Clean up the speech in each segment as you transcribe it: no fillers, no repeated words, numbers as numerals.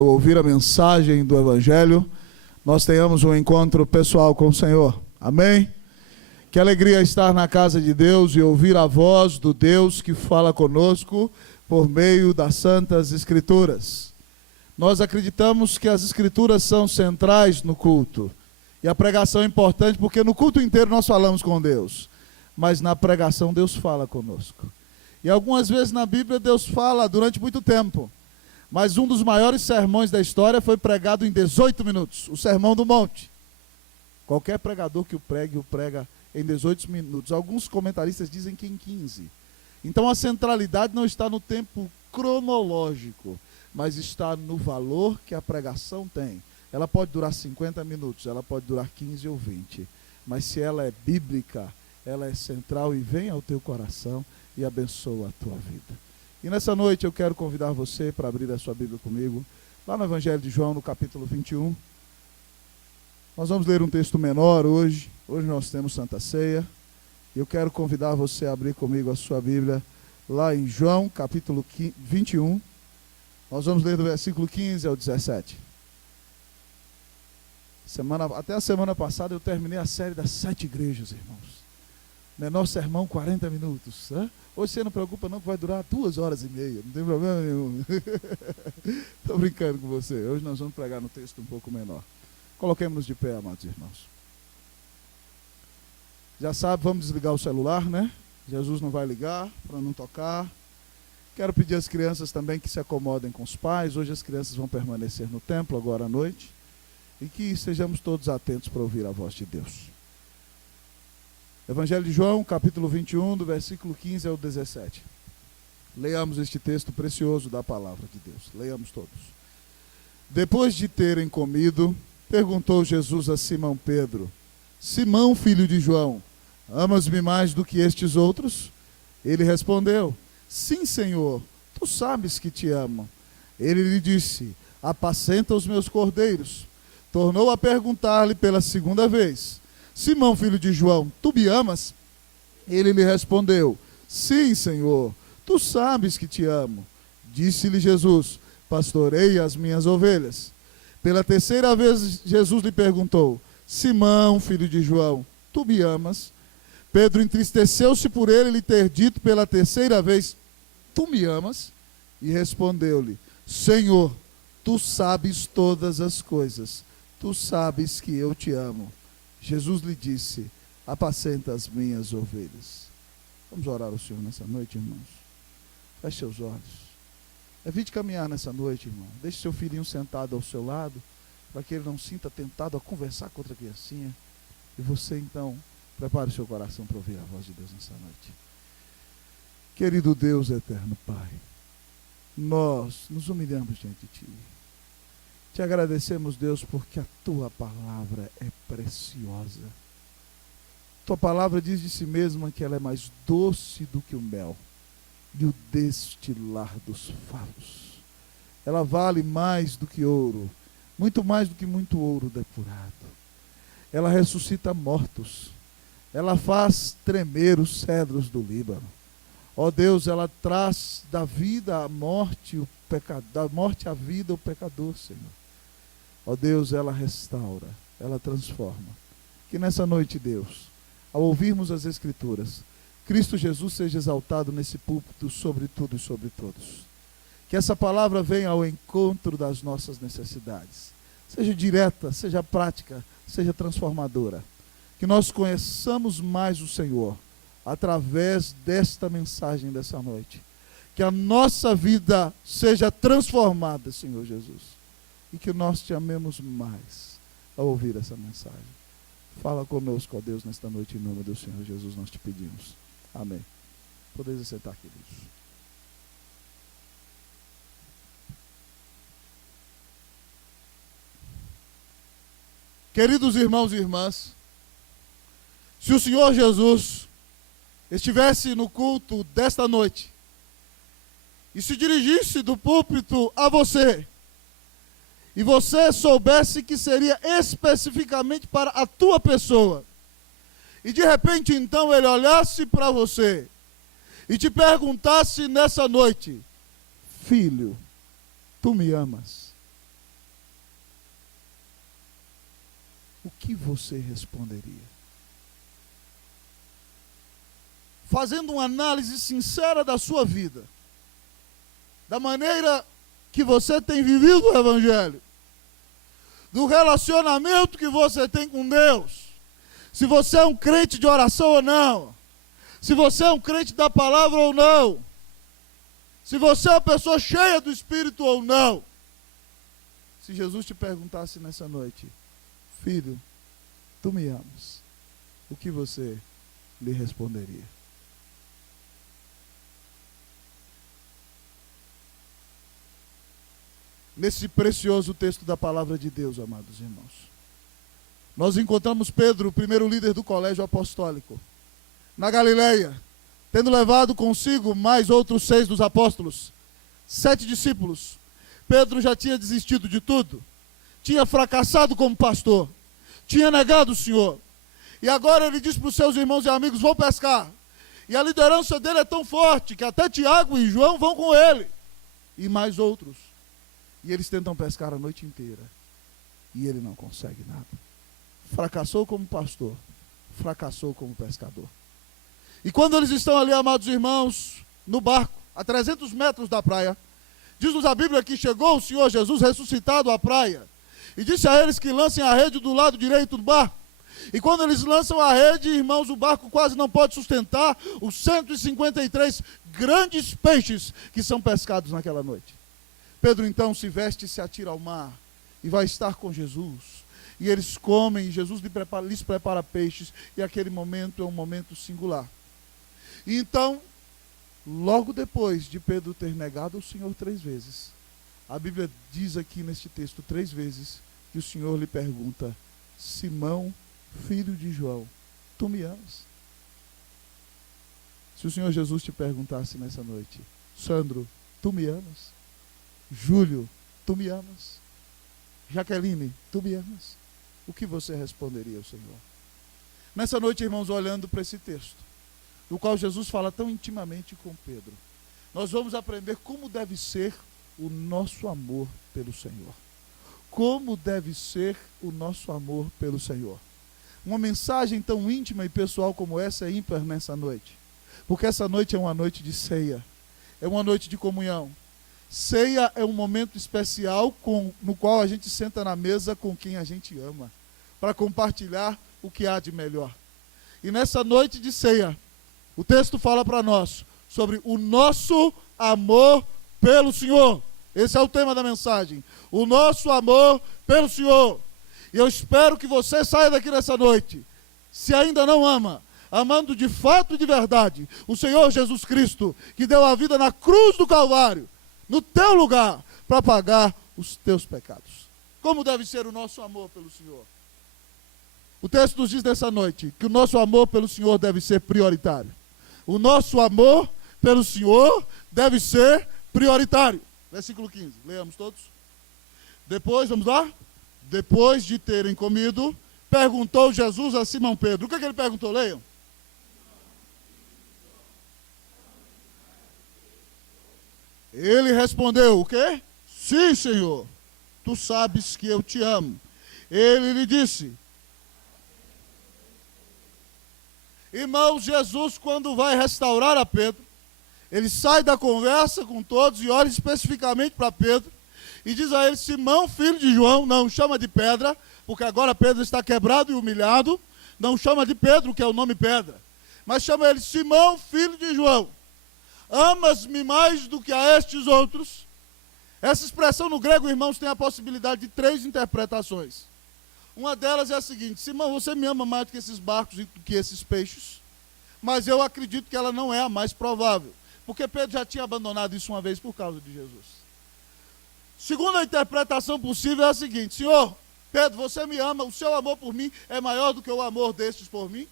Ouvir a mensagem do Evangelho, nós tenhamos um encontro pessoal com o Senhor. Amém? Que alegria estar na casa de Deus e ouvir a voz do Deus que fala conosco por meio das Santas Escrituras. Nós acreditamos que as Escrituras são centrais no culto. E a pregação é importante porque no culto inteiro nós falamos com Deus. Mas na pregação Deus fala conosco. E algumas vezes na Bíblia Deus fala durante muito tempo. Mas um dos maiores sermões da história foi pregado em 18 minutos, o Sermão do Monte. Qualquer pregador que o prega em 18 minutos. Alguns comentaristas dizem que em 15. Então a centralidade não está no tempo cronológico, mas está no valor que a pregação tem. Ela pode durar 50 minutos, ela pode durar 15 ou 20. Mas se ela é bíblica, ela é central e vem ao teu coração e abençoa a tua vida. E nessa noite eu quero convidar você para abrir a sua Bíblia comigo, lá no Evangelho de João, no capítulo 21. Nós vamos ler um texto menor hoje. Hoje nós temos Santa Ceia. E eu quero convidar você a abrir comigo a sua Bíblia, lá em João, capítulo 21. Nós vamos ler do versículo 15 ao 17. Até a semana passada eu terminei a série das 7 igrejas, irmãos. Menor sermão, 40 minutos, né? Hoje você não preocupa não que vai durar 2h30, não tem problema nenhum. Estou brincando com você. Hoje nós vamos pregar no texto um pouco menor. Coloquemos-nos de pé, amados irmãos. Já sabe, vamos desligar o celular, né? Jesus não vai ligar para não tocar. Quero pedir às crianças também que se acomodem com os pais. Hoje as crianças vão permanecer no templo agora à noite. E que estejamos todos atentos para ouvir a voz de Deus. Evangelho de João, capítulo 21, do versículo 15 ao 17. Leamos este texto precioso da palavra de Deus. Leamos todos. Depois de terem comido, perguntou Jesus a Simão Pedro: Simão, filho de João, amas-me mais do que estes outros? Ele respondeu: Sim, Senhor, tu sabes que te amo. Ele lhe disse: Apacenta os meus cordeiros. Tornou a perguntar-lhe pela segunda vez: Simão, filho de João, tu me amas? Ele lhe respondeu: Sim, Senhor, tu sabes que te amo. Disse-lhe Jesus: Pastorei as minhas ovelhas. Pela terceira vez Jesus lhe perguntou: Simão, filho de João, tu me amas? Pedro entristeceu-se por ele lhe ter dito pela terceira vez: Tu me amas? E respondeu-lhe: Senhor, tu sabes todas as coisas. Tu sabes que eu te amo. Jesus lhe disse: Apacenta as minhas ovelhas. Vamos orar ao Senhor nessa noite, irmãos. Feche seus olhos. Evite caminhar nessa noite, irmão. Deixe seu filhinho sentado ao seu lado, para que ele não sinta tentado a conversar com outra criancinha. E você, então, prepare o seu coração para ouvir a voz de Deus nessa noite. Querido Deus eterno Pai, nós nos humilhamos diante de Ti. Te agradecemos, Deus, porque a Tua palavra é preciosa. Tua palavra diz de si mesma que ela é mais doce do que o mel e o destilar dos favos. Ela vale mais do que ouro, muito mais do que muito ouro depurado. Ela ressuscita mortos. Ela faz tremer os cedros do Líbano. Ó Deus, ela traz da vida à morte, da morte à vida o pecador, Senhor. Ó Deus, ela restaura, ela transforma. Que nessa noite, Deus, ao ouvirmos as Escrituras, Cristo Jesus seja exaltado nesse púlpito sobre tudo e sobre todos. Que essa palavra venha ao encontro das nossas necessidades. Seja direta, seja prática, seja transformadora. Que nós conheçamos mais o Senhor através desta mensagem dessa noite. Que a nossa vida seja transformada, Senhor Jesus. E que nós te amemos mais ao ouvir essa mensagem. Fala conosco, ó Deus, nesta noite, em nome do Senhor Jesus, nós te pedimos. Amém. Podeis aceitar, queridos. Queridos irmãos e irmãs, se o Senhor Jesus estivesse no culto desta noite e se dirigisse do púlpito a você, e você soubesse que seria especificamente para a tua pessoa, e de repente então ele olhasse para você e te perguntasse nessa noite: Filho, tu me amas? o que você responderia? Fazendo uma análise sincera da sua vida, da maneira que você tem vivido o Evangelho, do relacionamento que você tem com Deus, se você é um crente de oração ou não, se você é um crente da palavra ou não, se você é uma pessoa cheia do Espírito ou não. Se Jesus te perguntasse nessa noite: filho, tu me amas, o que você lhe responderia? Nesse precioso texto da palavra de Deus, amados irmãos, nós encontramos Pedro, o primeiro líder do colégio apostólico, na Galileia, tendo levado consigo mais outros 6 dos apóstolos, 7 discípulos. Pedro já tinha desistido de tudo, tinha fracassado como pastor, tinha negado o Senhor, e agora ele diz para os seus irmãos e amigos: vou pescar. E a liderança dele é tão forte que até Tiago e João vão com ele, e mais outros. E eles tentam pescar a noite inteira, e ele não consegue nada. Fracassou como pastor, fracassou como pescador. E quando eles estão ali, amados irmãos, no barco, a 300 metros da praia, diz-nos a Bíblia que chegou o Senhor Jesus ressuscitado à praia, e disse a eles que lancem a rede do lado direito do barco. E quando eles lançam a rede, irmãos, o barco quase não pode sustentar os 153 grandes peixes que são pescados naquela noite. Pedro então se veste e se atira ao mar, e vai estar com Jesus. E eles comem, e Jesus lhes prepara peixes, e aquele momento é um momento singular. E então, logo depois de Pedro ter negado o Senhor 3 vezes, a Bíblia diz aqui neste texto 3 vezes, que o Senhor lhe pergunta: Simão, filho de João, tu me amas? Se o Senhor Jesus te perguntasse nessa noite: Sandro, tu me amas? Júlio, tu me amas? Jaqueline, tu me amas? O que você responderia ao Senhor? Nessa noite, irmãos, olhando para esse texto, no qual Jesus fala tão intimamente com Pedro, nós vamos aprender como deve ser o nosso amor pelo Senhor. Como deve ser o nosso amor pelo Senhor. Uma mensagem tão íntima e pessoal como essa é ímpar nessa noite, porque essa noite é uma noite de ceia, é uma noite de comunhão. Ceia é um momento especial no qual a gente senta na mesa com quem a gente ama, para compartilhar o que há de melhor. E nessa noite de ceia, o texto fala para nós sobre o nosso amor pelo Senhor. Esse é o tema da mensagem, o nosso amor pelo Senhor. E eu espero que você saia daqui nessa noite, se ainda não ama, amando de fato e de verdade o Senhor Jesus Cristo, que deu a vida na cruz do Calvário, no teu lugar, para pagar os teus pecados. Como deve ser o nosso amor pelo Senhor? O texto nos diz nessa noite que o nosso amor pelo Senhor deve ser prioritário. O nosso amor pelo Senhor deve ser prioritário. Versículo 15, leamos todos. Depois, vamos lá? Depois de terem comido, perguntou Jesus a Simão Pedro. O que é que ele perguntou? Leiam. Ele respondeu, o quê? Sim, Senhor, tu sabes que eu te amo. Ele lhe disse. Irmãos, Jesus, quando vai restaurar a Pedro, ele sai da conversa com todos e olha especificamente para Pedro e diz a ele: Simão, filho de João, não chama de pedra, porque agora Pedro está quebrado e humilhado, não chama de Pedro, que é o nome pedra, mas chama ele Simão, filho de João. Amas-me mais do que a estes outros? Essa expressão no grego, irmãos, tem a possibilidade de 3 interpretações. Uma delas é a seguinte: Simão, você me ama mais do que esses barcos e do que esses peixes? Mas eu acredito que ela não é a mais provável, porque Pedro já tinha abandonado isso uma vez por causa de Jesus. Segunda interpretação possível é a seguinte: Senhor, Pedro, você me ama, o seu amor por mim é maior do que o amor destes por mim?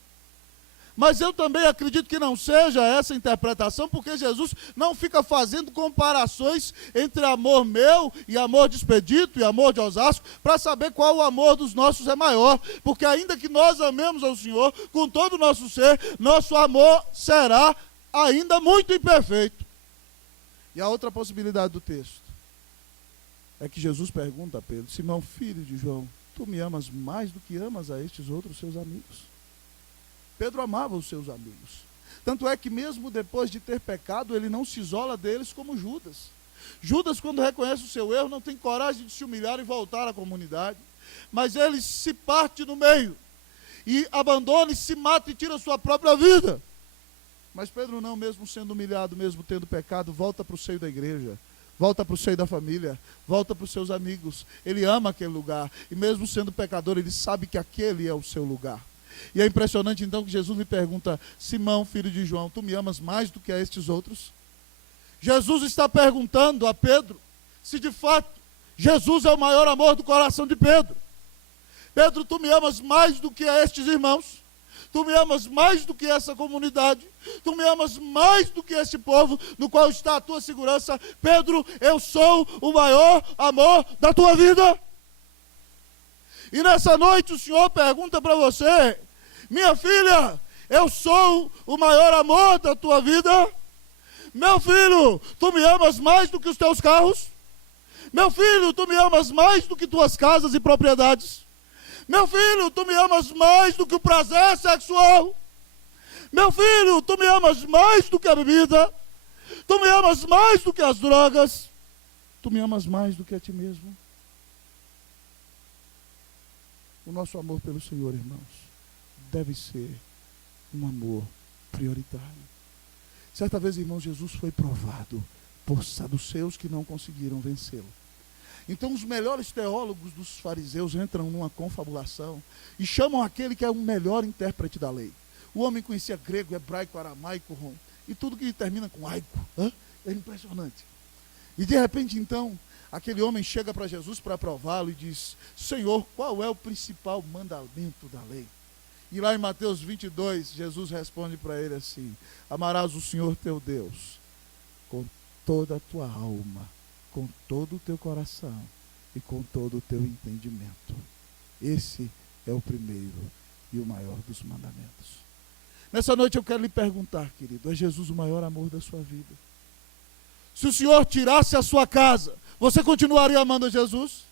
Mas eu também acredito que não seja essa interpretação, porque Jesus não fica fazendo comparações entre amor meu e amor de Expedito e amor de Osasco, para saber qual o amor dos nossos é maior, porque ainda que nós amemos ao Senhor com todo o nosso ser, nosso amor será ainda muito imperfeito. E a outra possibilidade do texto é que Jesus pergunta a Pedro: Simão, filho de João, tu me amas mais do que amas a estes outros seus amigos. Pedro amava os seus amigos. Tanto é que mesmo depois de ter pecado, ele não se isola deles como Judas. Judas, quando reconhece o seu erro, não tem coragem de se humilhar e voltar à comunidade. Mas ele se parte no meio. E abandona e se mata e tira a sua própria vida. Mas Pedro não, mesmo sendo humilhado, mesmo tendo pecado, volta para o seio da igreja. Volta para o seio da família. Volta para os seus amigos. Ele ama aquele lugar. E mesmo sendo pecador, ele sabe que aquele é o seu lugar. E é impressionante então que Jesus lhe pergunta: Simão, filho de João, tu me amas mais do que a estes outros? Jesus está perguntando a Pedro se de fato Jesus é o maior amor do coração de Pedro. Pedro, tu me amas mais do que a estes irmãos? Tu me amas mais do que essa comunidade? Tu me amas mais do que esse povo no qual está a tua segurança? Pedro, eu sou o maior amor da tua vida. E nessa noite o Senhor pergunta para você: minha filha, eu sou o maior amor da tua vida? Meu filho, tu me amas mais do que os teus carros? Meu filho, tu me amas mais do que tuas casas e propriedades? Meu filho, tu me amas mais do que o prazer sexual? Meu filho, tu me amas mais do que a bebida? Tu me amas mais do que as drogas? Tu me amas mais do que a ti mesmo? O nosso amor pelo Senhor, irmãos, deve ser um amor prioritário. Certa vez, irmãos, Jesus foi provado por saduceus que não conseguiram vencê-lo. Então os melhores teólogos dos fariseus entram numa confabulação e chamam aquele que é o melhor intérprete da lei. O homem conhecia grego, hebraico, aramaico, e tudo que termina com aico. É impressionante. E de repente então, aquele homem chega para Jesus para prová-lo e diz: Senhor, qual é o principal mandamento da lei? E lá em Mateus 22, Jesus responde para ele assim: amarás o Senhor teu Deus com toda a tua alma, com todo o teu coração e com todo o teu entendimento. Esse é o primeiro e o maior dos mandamentos. Nessa noite eu quero lhe perguntar, querido: é Jesus o maior amor da sua vida? Se o Senhor tirasse a sua casa, você continuaria amando a Jesus?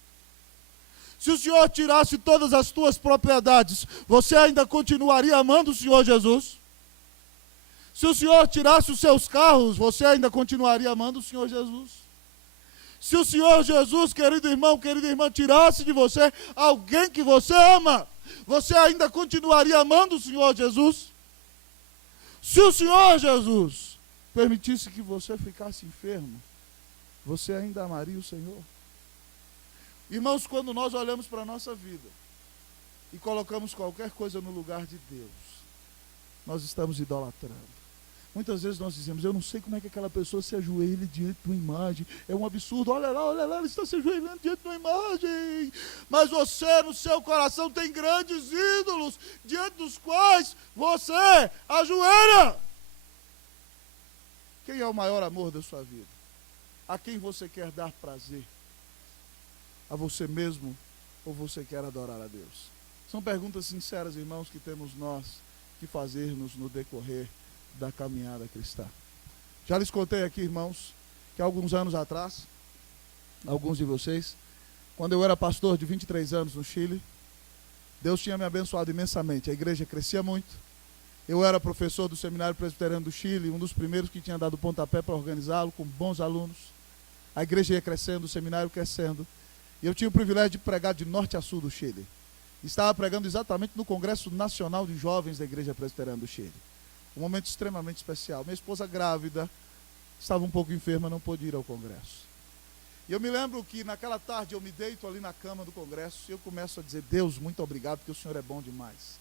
Se o Senhor tirasse todas as tuas propriedades, você ainda continuaria amando o Senhor Jesus? Se o Senhor tirasse os seus carros, você ainda continuaria amando o Senhor Jesus? Se o Senhor Jesus, querido irmão, querida irmã, tirasse de você alguém que você ama, você ainda continuaria amando o Senhor Jesus? Se o Senhor Jesus permitisse que você ficasse enfermo, você ainda amaria o Senhor? Irmãos, quando nós olhamos para a nossa vida e colocamos qualquer coisa no lugar de Deus, nós estamos idolatrando. Muitas vezes nós dizemos: eu não sei como é que aquela pessoa se ajoelha diante de uma imagem, é um absurdo, olha lá, ele está se ajoelhando diante de uma imagem. Mas você, no seu coração, tem grandes ídolos, diante dos quais você ajoelha. Quem é o maior amor da sua vida? A quem você quer dar prazer? A você mesmo ou você quer adorar a Deus? São perguntas sinceras, irmãos, que temos nós que fazermos no decorrer da caminhada cristã. Já lhes contei aqui, irmãos, que alguns anos atrás, alguns de vocês, quando eu era pastor de 23 anos no Chile, Deus tinha me abençoado imensamente. A igreja crescia muito. Eu era professor do Seminário Presbiteriano do Chile, um dos primeiros que tinha dado pontapé para organizá-lo, com bons alunos. A igreja ia crescendo, o seminário crescendo. E eu tinha o privilégio de pregar de norte a sul do Chile. Estava pregando exatamente no Congresso Nacional de Jovens da Igreja Presbiteriana do Chile. Um momento extremamente especial. Minha esposa grávida, estava um pouco enferma, não pôde ir ao congresso. E eu me lembro que naquela tarde eu me deito ali na cama do congresso e eu começo a dizer: Deus, muito obrigado, porque o Senhor é bom demais.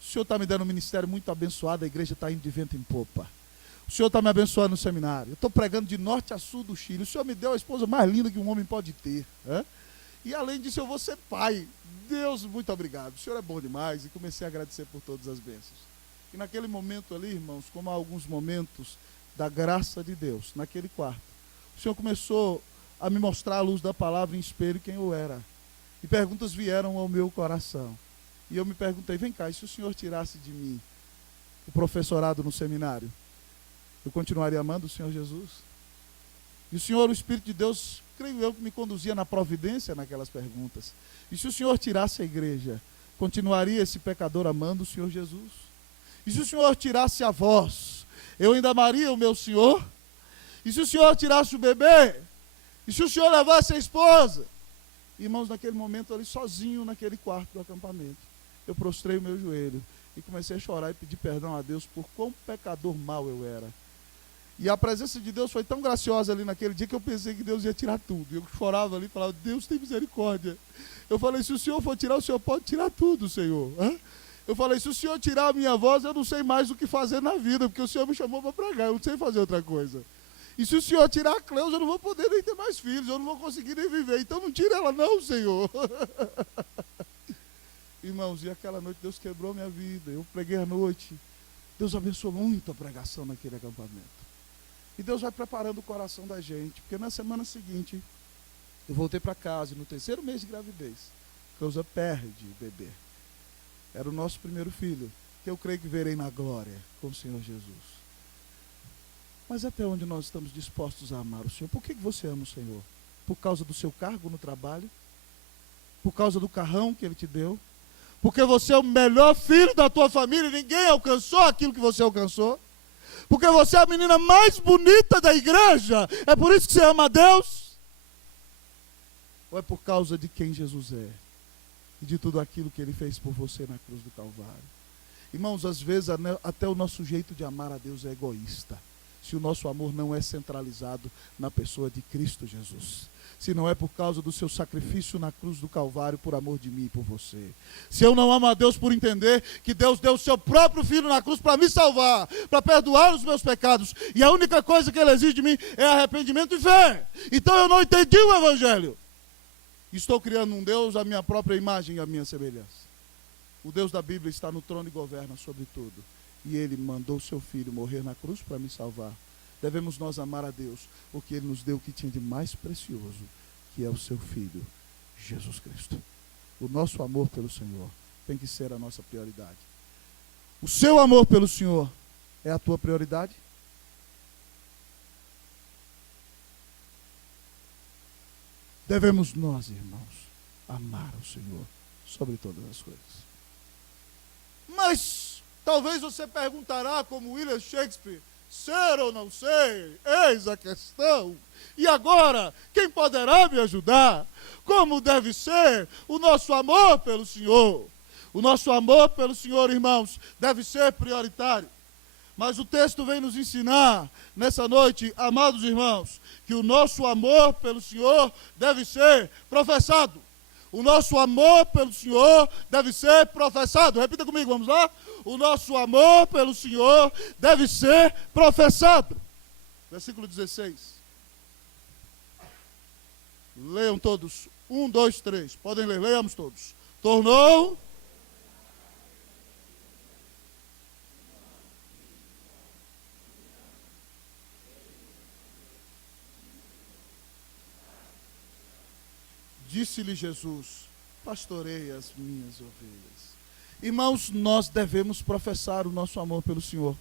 O Senhor está me dando um ministério muito abençoado, a igreja está indo de vento em popa. O Senhor está me abençoando no seminário. Eu estou pregando de norte a sul do Chile. O Senhor me deu a esposa mais linda que um homem pode ter. E além disso eu vou ser pai. Deus, muito obrigado. O Senhor é bom demais. E comecei a agradecer por todas as bênçãos. E naquele momento ali, irmãos, como há alguns momentos da graça de Deus, naquele quarto, o Senhor começou a me mostrar a luz da palavra em espelho quem eu era. E perguntas vieram ao meu coração. E eu me perguntei: vem cá, e se o Senhor tirasse de mim o professorado no seminário, eu continuaria amando o Senhor Jesus? E o Senhor, o Espírito de Deus, creio eu, que me conduzia na providência naquelas perguntas. E se o Senhor tirasse a igreja, continuaria esse pecador amando o Senhor Jesus? E se o Senhor tirasse a voz, eu ainda amaria o meu Senhor? E se o Senhor tirasse o bebê? E se o Senhor levasse a esposa? Irmãos, naquele momento ali, sozinho naquele quarto do acampamento, eu prostrei o meu joelho e comecei a chorar e pedir perdão a Deus por quão pecador mau eu era. E a presença de Deus foi tão graciosa ali naquele dia que eu pensei que Deus ia tirar tudo. Eu chorava ali e falava, Deus tem misericórdia. Eu falei, se o Senhor for tirar, o Senhor pode tirar tudo, Senhor. Eu falei, se o Senhor tirar a minha voz, eu não sei mais o que fazer na vida, porque o Senhor me chamou para pregar, eu não sei fazer outra coisa. E se o Senhor tirar a Cleusa, eu não vou poder nem ter mais filhos, eu não vou conseguir nem viver. Então não tira ela não, Senhor. Irmãos, e aquela noite Deus quebrou minha vida. Eu preguei à noite. Deus abençoou muito a pregação naquele acampamento. E Deus vai preparando o coração da gente. Porque na semana seguinte, eu voltei para casa, e no 3º mês de gravidez, Cleusa perde o bebê. Era o nosso primeiro filho, que eu creio que verei na glória com o Senhor Jesus. Mas até onde nós estamos dispostos a amar o Senhor? Por que você ama o Senhor? Por causa do seu cargo no trabalho? Por causa do carrão que Ele te deu? Porque você é o melhor filho da tua família e ninguém alcançou aquilo que você alcançou? Porque você é a menina mais bonita da igreja? É por isso que você ama a Deus? Ou é por causa de quem Jesus é? E de tudo aquilo que Ele fez por você na cruz do Calvário? Irmãos, às vezes até o nosso jeito de amar a Deus é egoísta. Se o nosso amor não é centralizado na pessoa de Cristo Jesus. Se não é por causa do seu sacrifício na cruz do Calvário por amor de mim e por você. Se eu não amo a Deus por entender que Deus deu o seu próprio Filho na cruz para me salvar, para perdoar os meus pecados, e a única coisa que Ele exige de mim é arrependimento e fé. Então eu não entendi o Evangelho. Estou criando um Deus à minha própria imagem e à minha semelhança. O Deus da Bíblia está no trono e governa sobre tudo. E Ele mandou o seu Filho morrer na cruz para me salvar. Devemos nós amar a Deus, porque Ele nos deu o que tinha de mais precioso, que é o seu Filho, Jesus Cristo. O nosso amor pelo Senhor tem que ser a nossa prioridade. O seu amor pelo Senhor é a tua prioridade? Devemos nós, irmãos, amar o Senhor sobre todas as coisas. Mas talvez você perguntará, como William Shakespeare, ser ou não ser, eis a questão. E agora, quem poderá me ajudar? Como deve ser o nosso amor pelo Senhor? O nosso amor pelo Senhor, irmãos, deve ser prioritário. Mas o texto vem nos ensinar, nessa noite, amados irmãos, que o nosso amor pelo Senhor deve ser professado. O nosso amor pelo Senhor deve ser professado. Repita comigo, vamos lá? O nosso amor pelo Senhor deve ser professado. Versículo 16. Leiam todos. 1, 2, 3. Podem ler, leiamos todos. Tornou... Disse-lhe Jesus, pastorei as minhas ovelhas. Irmãos, nós devemos professar o nosso amor pelo Senhor.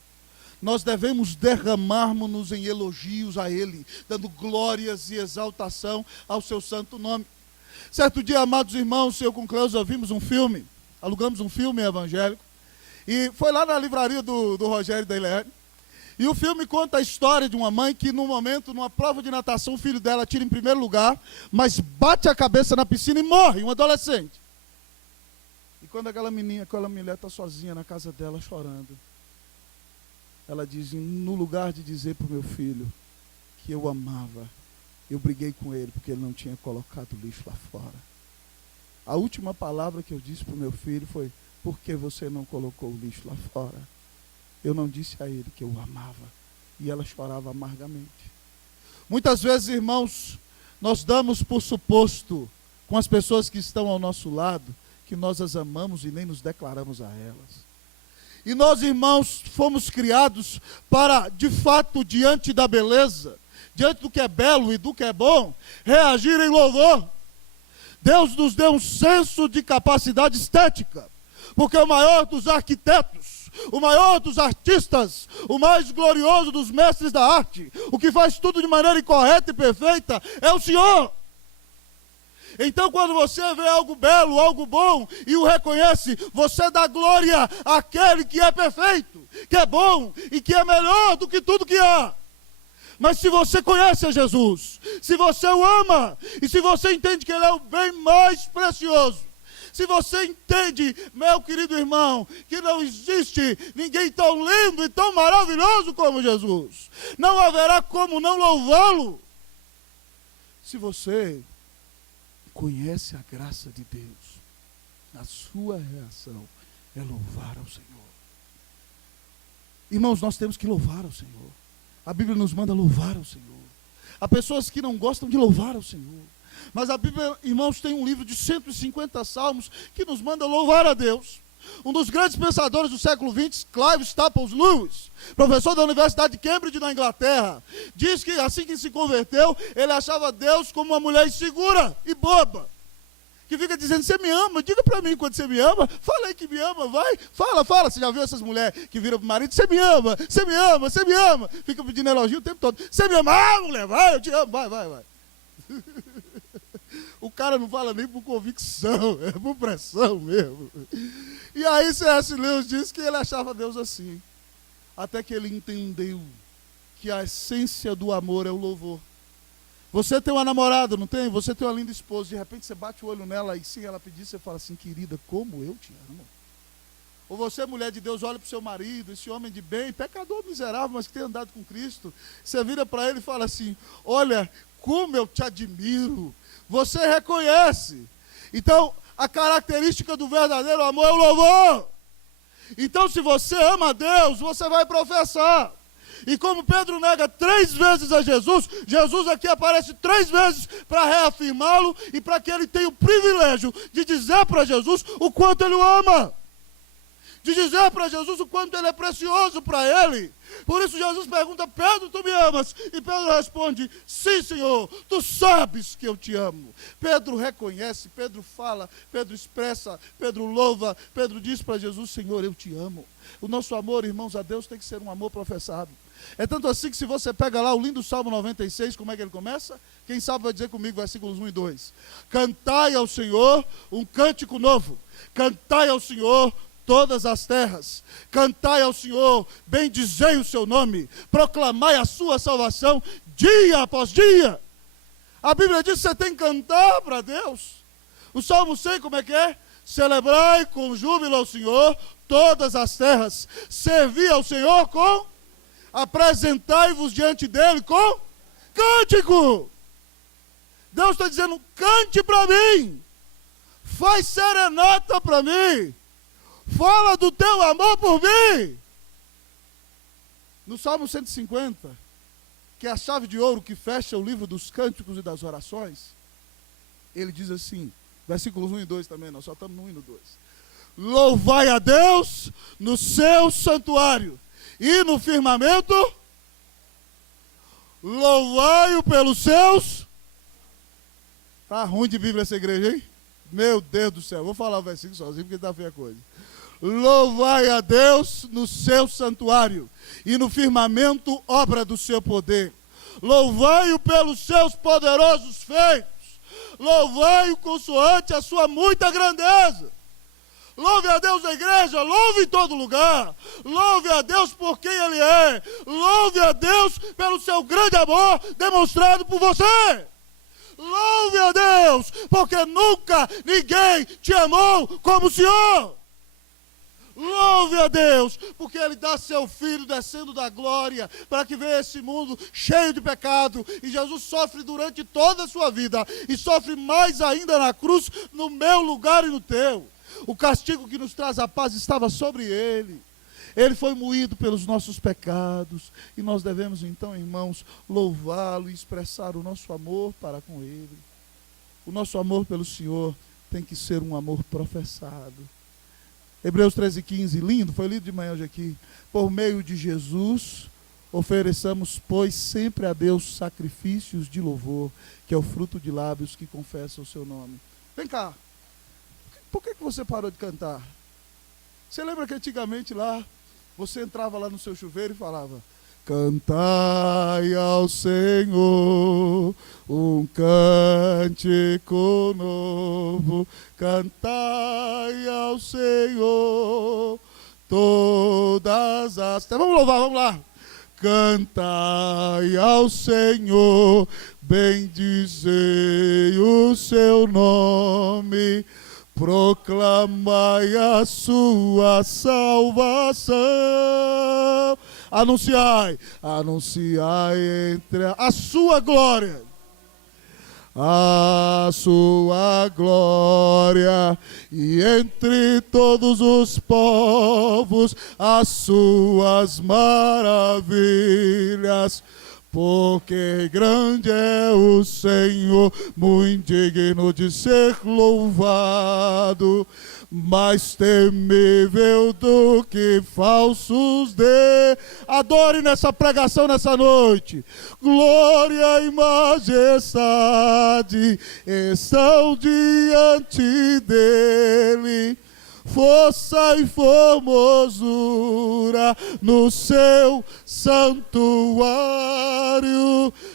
Nós devemos derramarmos-nos em elogios a Ele, dando glórias e exaltação ao seu santo nome. Certo dia, amados irmãos, eu com Cleusa vimos um filme, alugamos um filme evangélico, e foi lá na livraria do Rogério da Ileane. E o filme conta a história de uma mãe que, num momento, numa prova de natação, o filho dela tira em primeiro lugar, mas bate a cabeça na piscina e morre, um adolescente. E quando aquela mulher está sozinha na casa dela, chorando, ela diz, no lugar de dizer para o meu filho que eu amava, eu briguei com ele porque ele não tinha colocado lixo lá fora. A última palavra que eu disse para o meu filho foi, por que você não colocou o lixo lá fora? Eu não disse a ele que eu o amava. E ela chorava amargamente. Muitas vezes, irmãos, nós damos por suposto, com as pessoas que estão ao nosso lado, que nós as amamos e nem nos declaramos a elas. E nós, irmãos, fomos criados para, de fato, diante da beleza, diante do que é belo e do que é bom, reagir em louvor. Deus nos deu um senso de capacidade estética, porque o maior dos arquitetos, Deus, o maior dos artistas, o mais glorioso dos mestres da arte, o que faz tudo de maneira correta e perfeita, é o Senhor. Então, quando você vê algo belo, algo bom, e o reconhece, você dá glória àquele que é perfeito, que é bom e que é melhor do que tudo que há. Mas se você conhece a Jesus, se você o ama, e se você entende que Ele é o bem mais precioso, se você entende, meu querido irmão, que não existe ninguém tão lindo e tão maravilhoso como Jesus, não haverá como não louvá-lo. Se você conhece a graça de Deus, a sua reação é louvar ao Senhor. Irmãos, nós temos que louvar ao Senhor. A Bíblia nos manda louvar ao Senhor. Há pessoas que não gostam de louvar ao Senhor. Mas a Bíblia, irmãos, tem um livro de 150 salmos que nos manda louvar a Deus. Um dos grandes pensadores do século XX, Clive Staples Lewis, professor da Universidade de Cambridge, na Inglaterra, diz que assim que se converteu, ele achava Deus como uma mulher insegura e boba, que fica dizendo: você me ama? Diga para mim quando você me ama. Fala aí que me ama, vai. Fala. Você já viu essas mulheres que viram para o marido: você me ama, você me ama, você me ama. Fica pedindo elogio o tempo todo. Você me ama? Ah, mulher, vai, eu te amo, vai. O cara não fala nem por convicção, é por pressão mesmo. E aí C.S. Lewis diz que ele achava Deus assim, até que ele entendeu que a essência do amor é o louvor. Você tem uma namorada, não tem? Você tem uma linda esposa, de repente você bate o olho nela e se ela pedir, você fala assim: querida, como eu te amo. Ou você, mulher de Deus, olha para o seu marido, esse homem de bem, pecador miserável, mas que tem andado com Cristo, você vira para ele e fala assim: olha, como eu te admiro. Você reconhece. Então, a característica do verdadeiro amor é o louvor. Então, se você ama a Deus, você vai professar. E como Pedro nega 3 vezes a Jesus, Jesus aqui aparece 3 vezes para reafirmá-lo e para que ele tenha o privilégio de dizer para Jesus o quanto ele o ama. De dizer para Jesus o quanto ele é precioso para ele. Por isso Jesus pergunta: Pedro, tu me amas? E Pedro responde: sim, Senhor, tu sabes que eu te amo. Pedro reconhece, Pedro fala, Pedro expressa, Pedro louva, Pedro diz para Jesus: Senhor, eu te amo. O nosso amor, irmãos, a Deus tem que ser um amor professado. É tanto assim que se você pega lá o lindo Salmo 96, como é que ele começa? Quem sabe vai dizer comigo, versículos 1 e 2. Cantai ao Senhor um cântico novo. Cantai ao Senhor todas as terras, cantai ao Senhor, bendizei o seu nome, proclamai a sua salvação dia após dia. A Bíblia diz que você tem que cantar para Deus. O Salmo 100, como é que é? Celebrai com júbilo ao Senhor todas as terras, servi ao Senhor com, apresentai-vos diante dele com cântico. Deus está dizendo: cante para mim, faz serenata para mim, fala do teu amor por mim. No Salmo 150, que é a chave de ouro que fecha o livro dos cânticos e das orações, ele diz assim, versículos 1 e 2 também, nós só estamos no 1 e no 2. Louvai a Deus no seu santuário e no firmamento, louvai-o pelos seus... Tá ruim de Bíblia essa igreja, hein? Meu Deus do céu, vou falar o versículo sozinho porque está feia a coisa. Louvai a Deus no seu santuário e no firmamento, obra do seu poder. Louvai-o pelos seus poderosos feitos. Louvai-o consoante a sua muita grandeza. Louve a Deus na igreja, louve em todo lugar. Louve a Deus por quem Ele é. Louve a Deus pelo seu grande amor demonstrado por você. Louve a Deus, porque nunca ninguém te amou como o Senhor. Louve a Deus, porque Ele dá seu Filho descendo da glória, para que venha esse mundo cheio de pecado, e Jesus sofre durante toda a sua vida, e sofre mais ainda na cruz, no meu lugar e no teu. O castigo que nos traz a paz estava sobre Ele. Ele foi moído pelos nossos pecados, e nós devemos então, irmãos, louvá-lo e expressar o nosso amor para com Ele. O nosso amor pelo Senhor tem que ser um amor professado. Hebreus 13:15, lindo, foi lido de manhã hoje aqui. Por meio de Jesus, ofereçamos, pois, sempre a Deus sacrifícios de louvor, que é o fruto de lábios que confessam o seu nome. Vem cá, por que você parou de cantar? Você lembra que antigamente lá, Você entrava lá no seu chuveiro e falava: cantai ao Senhor um cântico novo, cantai ao Senhor todas as... Vamos louvar, vamos lá. Cantai ao Senhor, bendizei o seu nome, proclamai a sua salvação. Anunciai entre a sua glória. A sua glória, e entre todos os povos as suas maravilhas, porque grande é o Senhor, muito digno de ser louvado, mais temível do que falsos deuses. Adore nessa pregação nessa noite. Glória e majestade estão diante dele, força e formosura no seu santuário.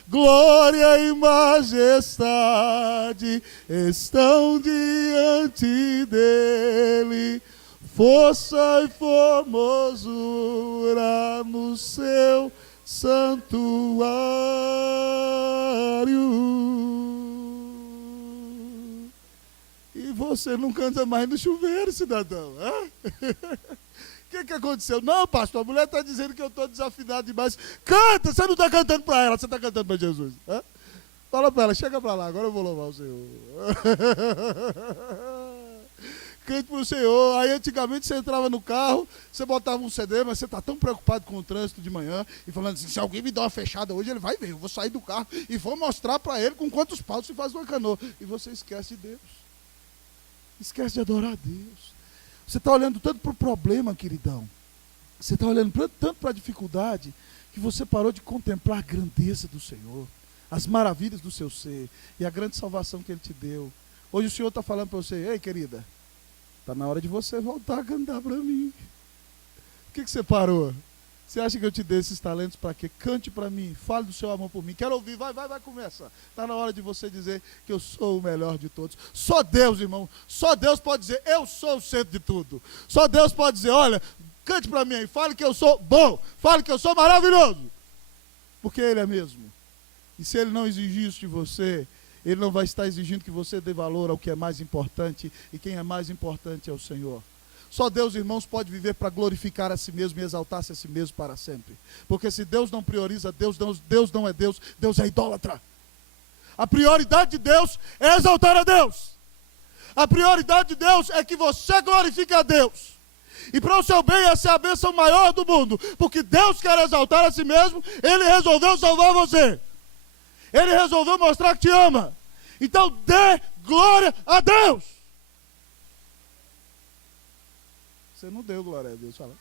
Glória e majestade estão diante dele, força e formosura no seu santuário. E você não canta mais no chuveiro, cidadão. O que aconteceu? Não, pastor, a mulher está dizendo que eu estou desafinado demais. Canta, você não está cantando para ela, você está cantando para Jesus. Fala para ela, chega para lá, agora eu vou louvar o Senhor. Cante para o Senhor. Aí antigamente você entrava no carro, você botava um CD, mas você está tão preocupado com o trânsito de manhã e falando assim: se alguém me dá uma fechada hoje, ele vai ver. Eu vou sair do carro e vou mostrar para ele com quantos paus se faz uma canoa. E você esquece de Deus. Esquece de adorar a Deus. Você está olhando tanto para o problema, queridão. Você está olhando tanto para a dificuldade que você parou de contemplar a grandeza do Senhor, as maravilhas do seu ser e a grande salvação que Ele te deu. Hoje o Senhor está falando para você: ei, querida, está na hora de você voltar a cantar para mim. Por que você parou? Você acha que eu te dei esses talentos para quê? Cante para mim, fale do seu amor por mim. Quero ouvir, vai, começa. Está na hora de você dizer que eu sou o melhor de todos. Só Deus, irmão, só Deus pode dizer: eu sou o centro de tudo. Só Deus pode dizer: olha, cante para mim aí, fale que eu sou bom, fale que eu sou maravilhoso. Porque Ele é mesmo. E se Ele não exigir isso de você, Ele não vai estar exigindo que você dê valor ao que é mais importante, e quem é mais importante é o Senhor. Só Deus, irmãos, pode viver para glorificar a si mesmo e exaltar-se a si mesmo para sempre. Porque se Deus não prioriza Deus não é Deus, Deus é idólatra. A prioridade de Deus é exaltar a Deus. A prioridade de Deus é que você glorifique a Deus. E para o seu bem, essa é a bênção maior do mundo. Porque Deus quer exaltar a si mesmo, Ele resolveu salvar você. Ele resolveu mostrar que te ama. Então dê glória a Deus. Você não deu glória a Deus, fala.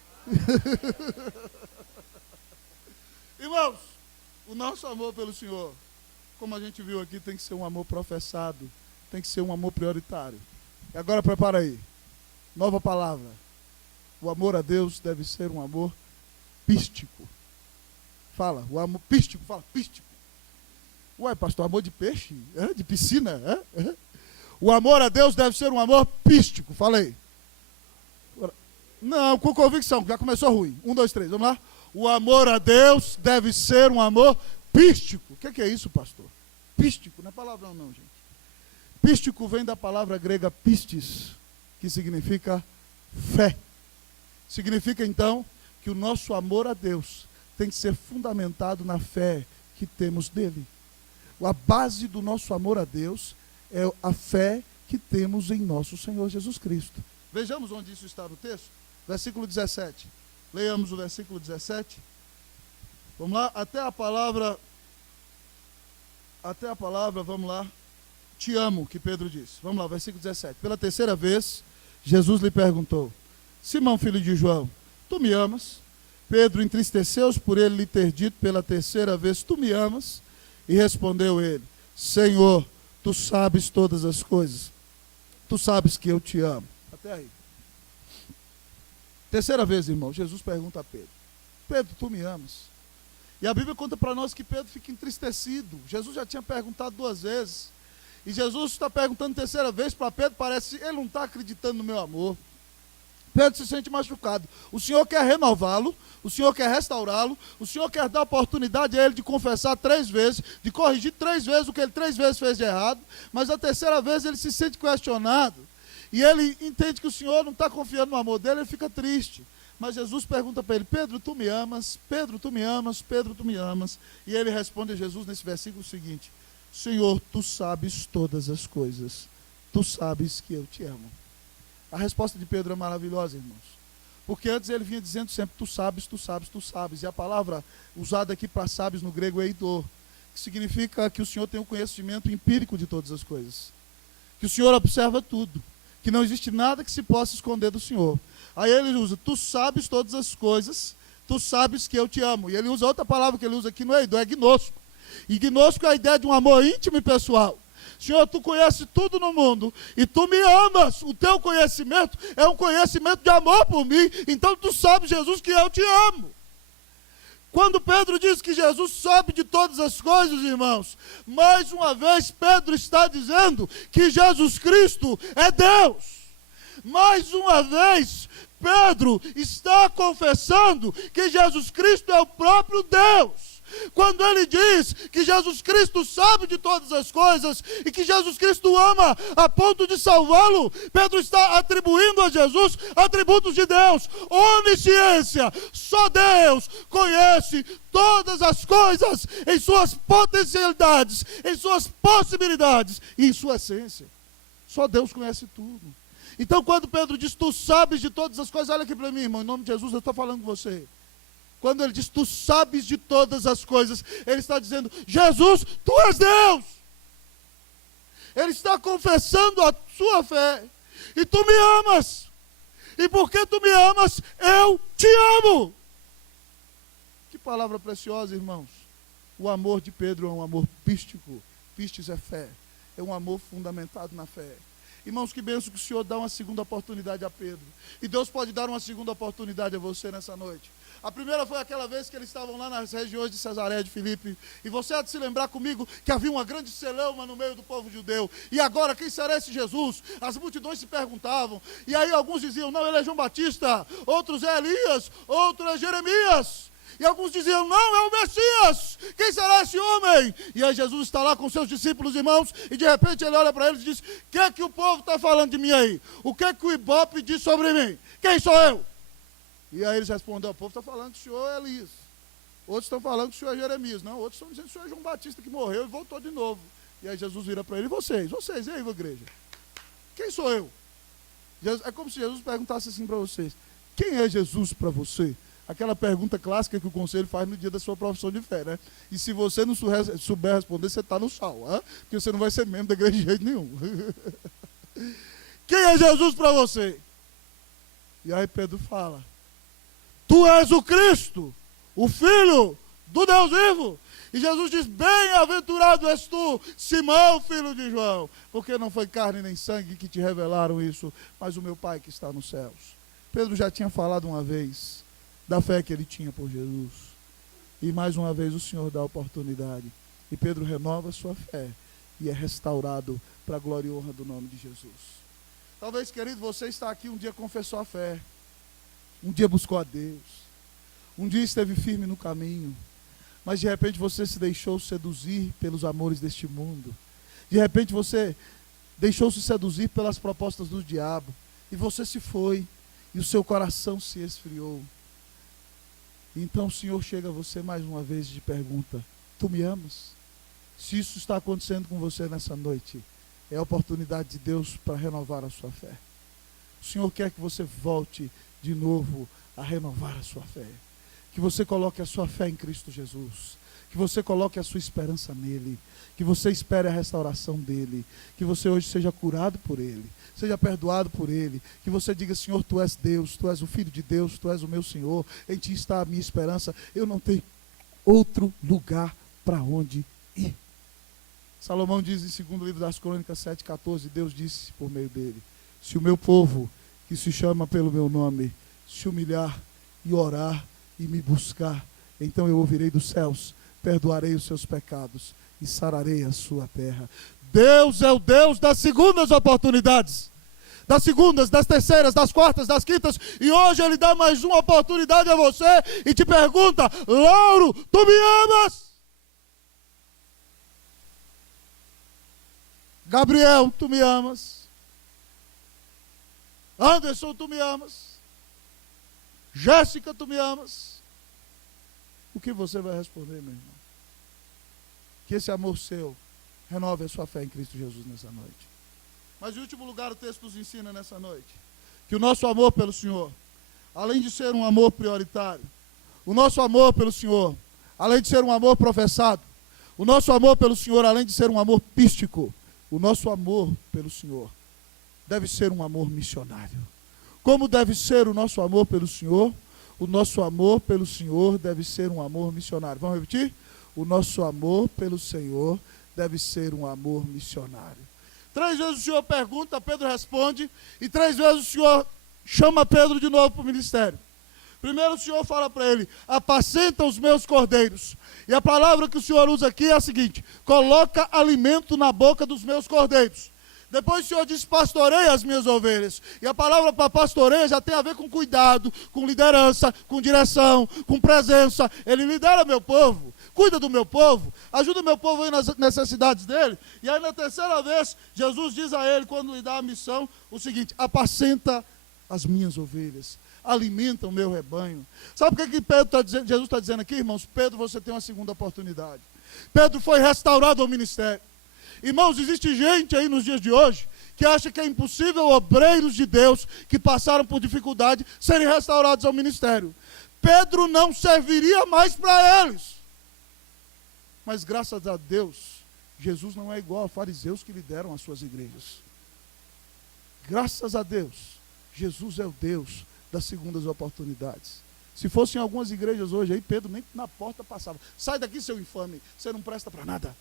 Irmãos, o nosso amor pelo Senhor, como a gente viu aqui, tem que ser um amor professado, tem que ser um amor prioritário. E agora prepara aí, nova palavra. O amor a Deus deve ser um amor pístico. Fala, o amor pístico, fala, pístico. Ué, pastor, amor de peixe? De piscina? O amor a Deus deve ser um amor pístico, fala aí. Não, com convicção, já começou ruim. 1, 2, 3, vamos lá. O amor a Deus deve ser um amor pístico. O que é isso, pastor? Pístico, não é palavrão não, gente. Pístico vem da palavra grega pistis, que significa fé. Significa, então, que o nosso amor a Deus tem que ser fundamentado na fé que temos dele. A base do nosso amor a Deus é a fé que temos em nosso Senhor Jesus Cristo. Vejamos onde isso está no texto. Versículo 17. Leiamos o versículo 17. Vamos lá, até a palavra, vamos lá. Te amo, que Pedro disse. Vamos lá, versículo 17. Pela terceira vez, Jesus lhe perguntou: Simão, filho de João, tu me amas? Pedro entristeceu-se por ele lhe ter dito pela terceira vez: tu me amas? E respondeu ele: Senhor, tu sabes todas as coisas. Tu sabes que eu te amo. Até aí. Terceira vez, irmão, Jesus pergunta a Pedro: Pedro, tu me amas? E a Bíblia conta para nós que Pedro fica entristecido. Jesus já tinha perguntado 2 vezes. E Jesus está perguntando terceira vez para Pedro, parece que ele não está acreditando no meu amor. Pedro se sente machucado. O Senhor quer renová-lo, o Senhor quer restaurá-lo, o Senhor quer dar oportunidade a ele de confessar 3 vezes, de corrigir 3 vezes o que ele 3 vezes fez de errado, mas a terceira vez ele se sente questionado, e ele entende que o Senhor não está confiando no amor dele, ele fica triste. Mas Jesus pergunta para ele: Pedro, tu me amas? Pedro, tu me amas? Pedro, tu me amas? E ele responde a Jesus nesse versículo o seguinte: Senhor, tu sabes todas as coisas, tu sabes que eu te amo. A resposta de Pedro é maravilhosa, irmãos. Porque antes ele vinha dizendo sempre: tu sabes, tu sabes, tu sabes. E a palavra usada aqui para sábios no grego é eidor, que significa que o Senhor tem um conhecimento empírico de todas as coisas. Que o Senhor observa tudo. Que não existe nada que se possa esconder do Senhor. Aí ele usa: tu sabes todas as coisas, tu sabes que eu te amo. E ele usa outra palavra que ele usa aqui no eidor, é gnosco. E gnosco é a ideia de um amor íntimo e pessoal. Senhor, tu conheces tudo no mundo e tu me amas. O teu conhecimento é um conhecimento de amor por mim. Então tu sabes, Jesus, que eu te amo. Quando Pedro diz que Jesus sabe de todas as coisas, irmãos, mais uma vez Pedro está dizendo que Jesus Cristo é Deus. Mais uma vez Pedro está confessando que Jesus Cristo é o próprio Deus. Quando ele diz que Jesus Cristo sabe de todas as coisas e que Jesus Cristo ama a ponto de salvá-lo, Pedro está atribuindo a Jesus atributos de Deus: onisciência. Só Deus conhece todas as coisas em suas potencialidades, em suas possibilidades e em sua essência. Só Deus conhece tudo. Então, quando Pedro diz: tu sabes de todas as coisas, olha aqui para mim, irmão, em nome de Jesus, eu estou falando com você. Quando ele diz: tu sabes de todas as coisas, ele está dizendo: Jesus, tu és Deus. Ele está confessando a sua fé. E tu me amas. E porque tu me amas, eu te amo. Que palavra preciosa, irmãos. O amor de Pedro é um amor pístico. Pistes é fé. É um amor fundamentado na fé. Irmãos, que benção que o Senhor dá uma segunda oportunidade a Pedro. E Deus pode dar uma segunda oportunidade a você nessa noite. A primeira foi aquela vez que eles estavam lá nas regiões de Cesareia de Filipe. E você há de se lembrar comigo que havia uma grande celeuma no meio do povo judeu. E agora, quem será esse Jesus? As multidões se perguntavam. E aí alguns diziam: não, ele é João Batista. Outros é Elias. Outro é Jeremias. E alguns diziam: não, é o Messias. Quem será esse homem? E aí Jesus está lá com seus discípulos, irmãos, e de repente ele olha para eles e diz: o que é que o povo está falando de mim aí? O que é que o Ibope diz sobre mim? Quem sou eu? E aí eles respondem: o povo está falando que o senhor é Elias. Outros estão falando que o senhor é Jeremias. Não, outros estão dizendo que o senhor é João Batista, que morreu e voltou de novo. E aí Jesus vira para ele: e vocês, e aí, igreja? Quem sou eu? É como se Jesus perguntasse assim para vocês: quem é Jesus para você? Aquela pergunta clássica que o conselho faz no dia da sua profissão de fé, né? E se você não souber responder, você está no sal, hein? Porque você não vai ser membro da igreja de jeito nenhum. Quem é Jesus para você? E aí Pedro fala: tu és o Cristo, o Filho do Deus vivo. E Jesus diz: bem-aventurado és tu, Simão, filho de João, porque não foi carne nem sangue que te revelaram isso, mas o meu Pai que está nos céus. Pedro já tinha falado uma vez da fé que ele tinha por Jesus. E mais uma vez o Senhor dá a oportunidade. E Pedro renova a sua fé e é restaurado para a glória e honra do nome de Jesus. Talvez, querido, você está aqui, um dia confessou a fé. Um dia buscou a Deus. Um dia esteve firme no caminho. Mas de repente você se deixou seduzir pelos amores deste mundo. De repente você deixou-se seduzir pelas propostas do diabo. E você se foi. E o seu coração se esfriou. Então o Senhor chega a você mais uma vez e te pergunta: tu me amas? Se isso está acontecendo com você nessa noite, é a oportunidade de Deus para renovar a sua fé. O Senhor quer que você volte de novo a renovar a sua fé. Que você coloque a sua fé em Cristo Jesus. Que você coloque a sua esperança nele. Que você espere a restauração dele. Que você hoje seja curado por ele. Seja perdoado por ele. Que você diga: Senhor, tu és Deus, tu és o Filho de Deus, tu és o meu Senhor. Em ti está a minha esperança. Eu não tenho outro lugar para onde ir. Salomão diz em 2º livro das Crônicas 7,14, Deus disse por meio dele: se o meu povo, que se chama pelo meu nome, se humilhar e orar e me buscar, então eu ouvirei dos céus, perdoarei os seus pecados e sararei a sua terra. Deus é o Deus das segundas oportunidades. Das segundas, das terceiras, das quartas, das quintas. E hoje Ele dá mais uma oportunidade a você e te pergunta: Lauro, tu me amas? Gabriel, tu me amas? Anderson, tu me amas? Jéssica, tu me amas? O que você vai responder, meu irmão? Que esse amor seu renove a sua fé em Cristo Jesus nessa noite. Mas em último lugar, o texto nos ensina nessa noite que o nosso amor pelo Senhor, além de ser um amor prioritário, o nosso amor pelo Senhor, além de ser um amor professado, o nosso amor pelo Senhor, além de ser um amor pístico, o nosso amor pelo Senhor deve ser um amor missionário. Como deve ser o nosso amor pelo Senhor? O nosso amor pelo Senhor deve ser um amor missionário. Vamos repetir? O nosso amor pelo Senhor deve ser um amor missionário. 3 vezes o Senhor pergunta, Pedro responde, e 3 vezes o Senhor chama Pedro de novo para o ministério. Primeiro o Senhor fala para ele: apacenta os meus cordeiros. E a palavra que o Senhor usa aqui é a seguinte: coloca alimento na boca dos meus cordeiros. Depois o Senhor diz: pastoreia as minhas ovelhas. E a palavra para pastoreia já tem a ver com cuidado, com liderança, com direção, com presença. Ele lidera meu povo, cuida do meu povo, ajuda o meu povo aí nas necessidades dele. E aí na terceira vez, Jesus diz a ele, quando lhe dá a missão, o seguinte: apacenta as minhas ovelhas, alimenta o meu rebanho. Sabe o que Pedro tá dizendo, Jesus está dizendo aqui, irmãos? Pedro, você tem uma segunda oportunidade. Pedro foi restaurado ao ministério. Irmãos, existe gente aí nos dias de hoje que acha que é impossível obreiros de Deus que passaram por dificuldade serem restaurados ao ministério. Pedro não serviria mais para eles. Mas graças a Deus, Jesus não é igual a fariseus que lideram as suas igrejas. Graças a Deus, Jesus é o Deus das segundas oportunidades. Se fossem algumas igrejas hoje aí, Pedro nem na porta passava. Sai daqui, seu infame, você não presta para nada.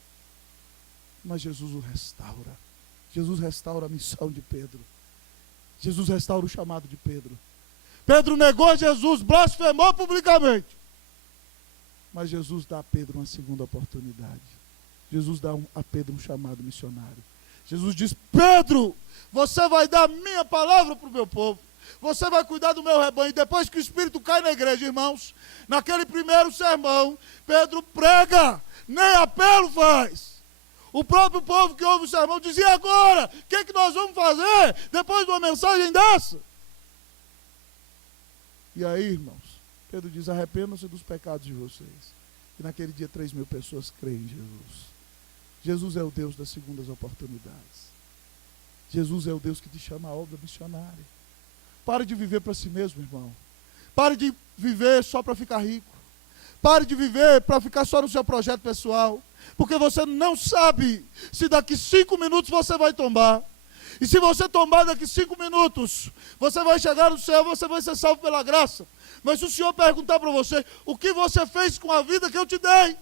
Mas Jesus o restaura. Jesus restaura a missão de Pedro. Jesus restaura o chamado de Pedro. Pedro negou Jesus, blasfemou publicamente. Mas Jesus dá a Pedro uma segunda oportunidade. Jesus dá a Pedro um chamado missionário. Jesus diz: Pedro, você vai dar a minha palavra para o meu povo. Você vai cuidar do meu rebanho. E depois que o Espírito cai na igreja, irmãos, naquele primeiro sermão, Pedro prega, nem apelo faz. O próprio povo que ouve o sermão dizia: e agora? O que é que nós vamos fazer depois de uma mensagem dessa? E aí, irmãos, Pedro diz: arrependam-se dos pecados de vocês. E naquele dia 3.000 pessoas creem em Jesus. Jesus é o Deus das segundas oportunidades. Jesus é o Deus que te chama a obra missionária. Pare de viver para si mesmo, irmão. Pare de viver só para ficar rico. Pare de viver para ficar só no seu projeto pessoal. Porque você não sabe se daqui 5 minutos você vai tombar. E se você tombar daqui 5 minutos, você vai chegar no céu, você vai ser salvo pela graça. Mas se o Senhor perguntar para você: o que você fez com a vida que eu te dei?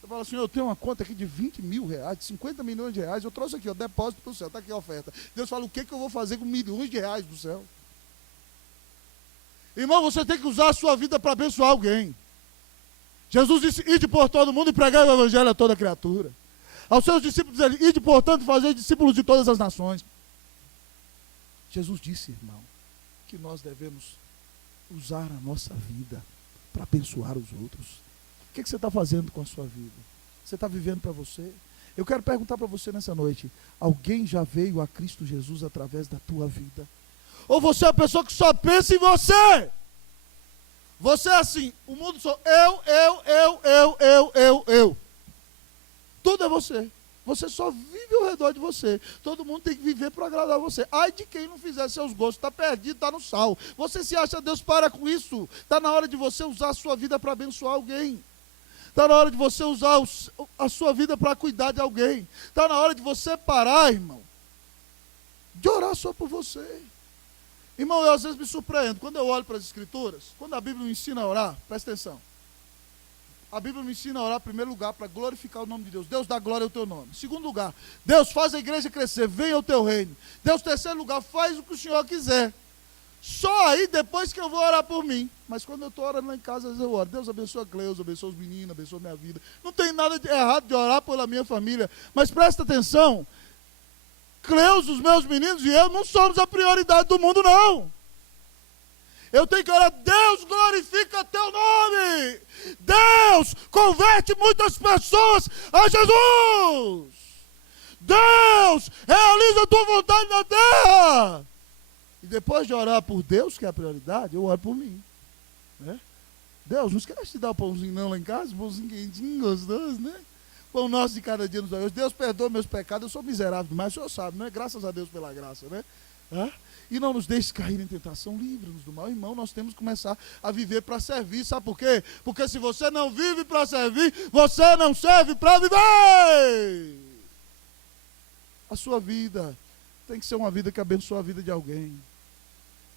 Você fala: Senhor, eu tenho uma conta aqui de 20 mil reais, de 50 milhões de reais, eu trouxe aqui, ó, depósito para o céu, está aqui a oferta. Deus fala: o que eu vou fazer com milhões de reais do céu? Irmão, você tem que usar a sua vida para abençoar alguém. Jesus disse: ide por todo mundo e pregai o evangelho a toda criatura. Aos seus discípulos ele: ide, portanto, fazer discípulos de todas as nações. Jesus disse, irmão, que nós devemos usar a nossa vida para abençoar os outros. O que você está fazendo com a sua vida? Você está vivendo para você? Eu quero perguntar para você nessa noite: alguém já veio a Cristo Jesus através da tua vida? Ou você é a pessoa que só pensa em você? Você é assim: o mundo só eu. Tudo é você. Você só vive ao redor de você. Todo mundo tem que viver para agradar você. Ai de quem não fizer seus gostos, está perdido, está no sal. Você se acha Deus, para com isso. Está na hora de você usar a sua vida para abençoar alguém. Está na hora de você usar a sua vida para cuidar de alguém. Está na hora de você parar, irmão, de orar só por você. Irmão, eu às vezes me surpreendo, quando eu olho para as Escrituras, quando a Bíblia me ensina a orar, presta atenção. A Bíblia me ensina a orar, em primeiro lugar, para glorificar o nome de Deus. Deus dá glória ao teu nome. Em segundo lugar, Deus faz a igreja crescer, venha ao teu reino. Deus, em terceiro lugar, faz o que o Senhor quiser. Só aí depois que eu vou orar por mim. Mas quando eu estou orando lá em casa, às vezes eu oro. Deus abençoa a Cleusa, abençoa os meninos, abençoa a minha vida. Não tem nada de errado de orar pela minha família. Mas presta atenção. Cleusa, os meus meninos e eu não somos a prioridade do mundo, não. Eu tenho que orar, Deus glorifica teu nome. Deus converte muitas pessoas a Jesus. Deus realiza a tua vontade na terra. E depois de orar por Deus, que é a prioridade, eu oro por mim. Né? Deus, não esquece de dar o pãozinho não lá em casa, pãozinho quentinho, gostoso, né? Pão nosso de cada dia nos dá hoje. Deus perdoa meus pecados, eu sou miserável demais, o senhor sabe, né? Graças a Deus pela graça, né? E não nos deixe cair em tentação, livra-nos do mal. Irmão, nós temos que começar a viver para servir, sabe por quê? Porque se você não vive para servir, você não serve para viver. A sua vida tem que ser uma vida que abençoa a vida de alguém.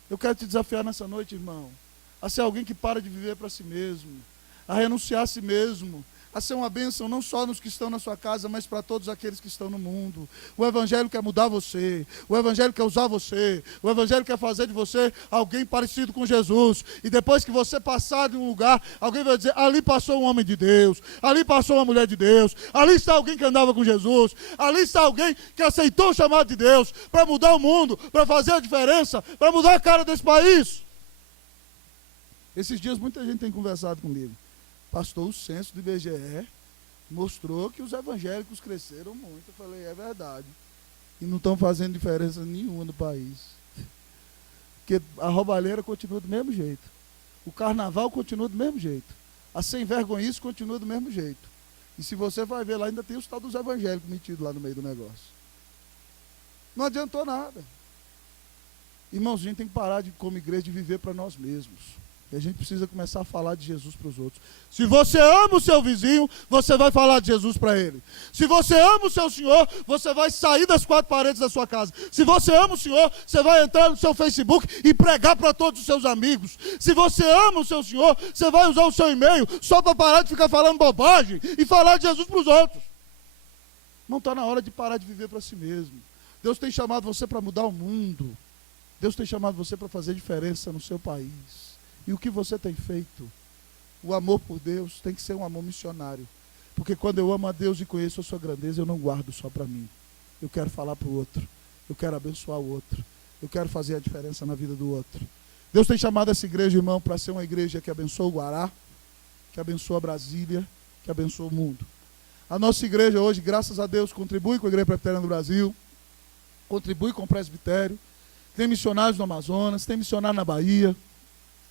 Eu quero te desafiar nessa noite, irmão, a ser alguém que para de viver para si mesmo, a renunciar a si mesmo, a ser uma bênção não só nos que estão na sua casa, mas para todos aqueles que estão no mundo. O Evangelho quer mudar você, o Evangelho quer usar você, o Evangelho quer fazer de você alguém parecido com Jesus. E depois que você passar de um lugar, alguém vai dizer, ali passou um homem de Deus, ali passou uma mulher de Deus, ali está alguém que andava com Jesus, ali está alguém que aceitou o chamado de Deus para mudar o mundo, para fazer a diferença, para mudar a cara desse país. Esses dias muita gente tem conversado comigo. Pastor, o censo do IBGE mostrou que os evangélicos cresceram muito. Eu falei, é verdade. E não estão fazendo diferença nenhuma no país. Porque a roubalheira continua do mesmo jeito. O carnaval continua do mesmo jeito. A sem vergonhice continua do mesmo jeito. E se você vai ver lá, ainda tem os tal dos evangélicos metidos lá no meio do negócio. Não adiantou nada. Irmãos, a gente tem que parar de, como igreja, de viver para nós mesmos. E a gente precisa começar a falar de Jesus para os outros. Se você ama o seu vizinho, você vai falar de Jesus para ele. Se você ama o seu Senhor, você vai sair das quatro paredes da sua casa. Se você ama o Senhor, você vai entrar no seu Facebook e pregar para todos os seus amigos. Se você ama o seu Senhor, você vai usar o seu e-mail só para parar de ficar falando bobagem e falar de Jesus para os outros. Não está na hora de parar de viver para si mesmo. Deus tem chamado você para mudar o mundo. Deus tem chamado você para fazer diferença no seu país. E o que você tem feito? O amor por Deus tem que ser um amor missionário. Porque quando eu amo a Deus e conheço a sua grandeza, eu não guardo só para mim. Eu quero falar para o outro. Eu quero abençoar o outro. Eu quero fazer a diferença na vida do outro. Deus tem chamado essa igreja, irmão, para ser uma igreja que abençoa o Guará, que abençoa Brasília, que abençoa o mundo. A nossa igreja hoje, graças a Deus, contribui com a Igreja Presbiteriana do Brasil, contribui com o presbitério, tem missionários no Amazonas, tem missionário na Bahia,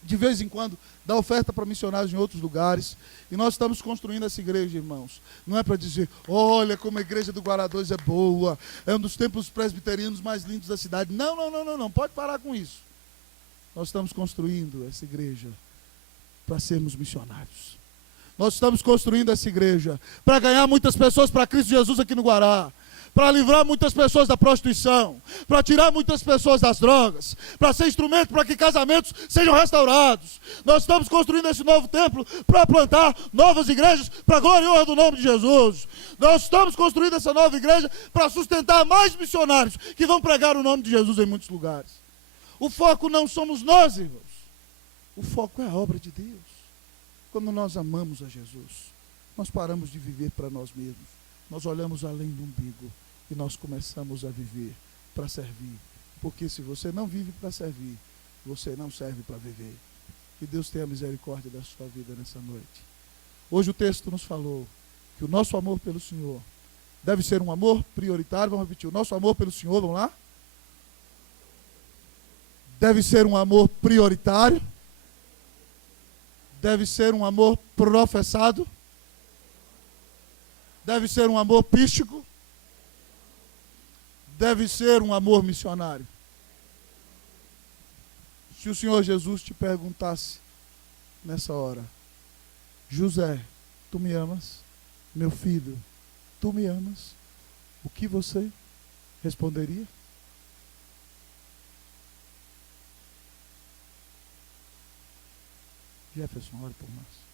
de vez em quando dá oferta para missionários em outros lugares. E nós estamos construindo essa igreja, irmãos. Não é para dizer, olha como a igreja do Guará 2 é boa, é um dos templos presbiterianos mais lindos da cidade. Não, pode parar com isso. Nós estamos construindo essa igreja para sermos missionários. Nós estamos construindo essa igreja para ganhar muitas pessoas para Cristo Jesus aqui no Guará, para livrar muitas pessoas da prostituição, para tirar muitas pessoas das drogas, para ser instrumento para que casamentos sejam restaurados. Nós estamos construindo esse novo templo para plantar novas igrejas para a glória e honra do nome de Jesus. Nós estamos construindo essa nova igreja para sustentar mais missionários que vão pregar o nome de Jesus em muitos lugares. O foco não somos nós, irmãos. O foco é a obra de Deus. Quando nós amamos a Jesus, nós paramos de viver para nós mesmos. Nós olhamos além do umbigo e nós começamos a viver para servir. Porque se você não vive para servir, você não serve para viver. Que Deus tenha misericórdia da sua vida nessa noite. Hoje o texto nos falou que o nosso amor pelo Senhor deve ser um amor prioritário. Vamos repetir, o nosso amor pelo Senhor, vamos lá? Deve ser um amor prioritário. Deve ser um amor professado. Deve ser um amor pístico. Deve ser um amor missionário. Se o Senhor Jesus te perguntasse nessa hora, José, tu me amas? Meu filho, tu me amas? O que você responderia? Jefferson, ore por nós.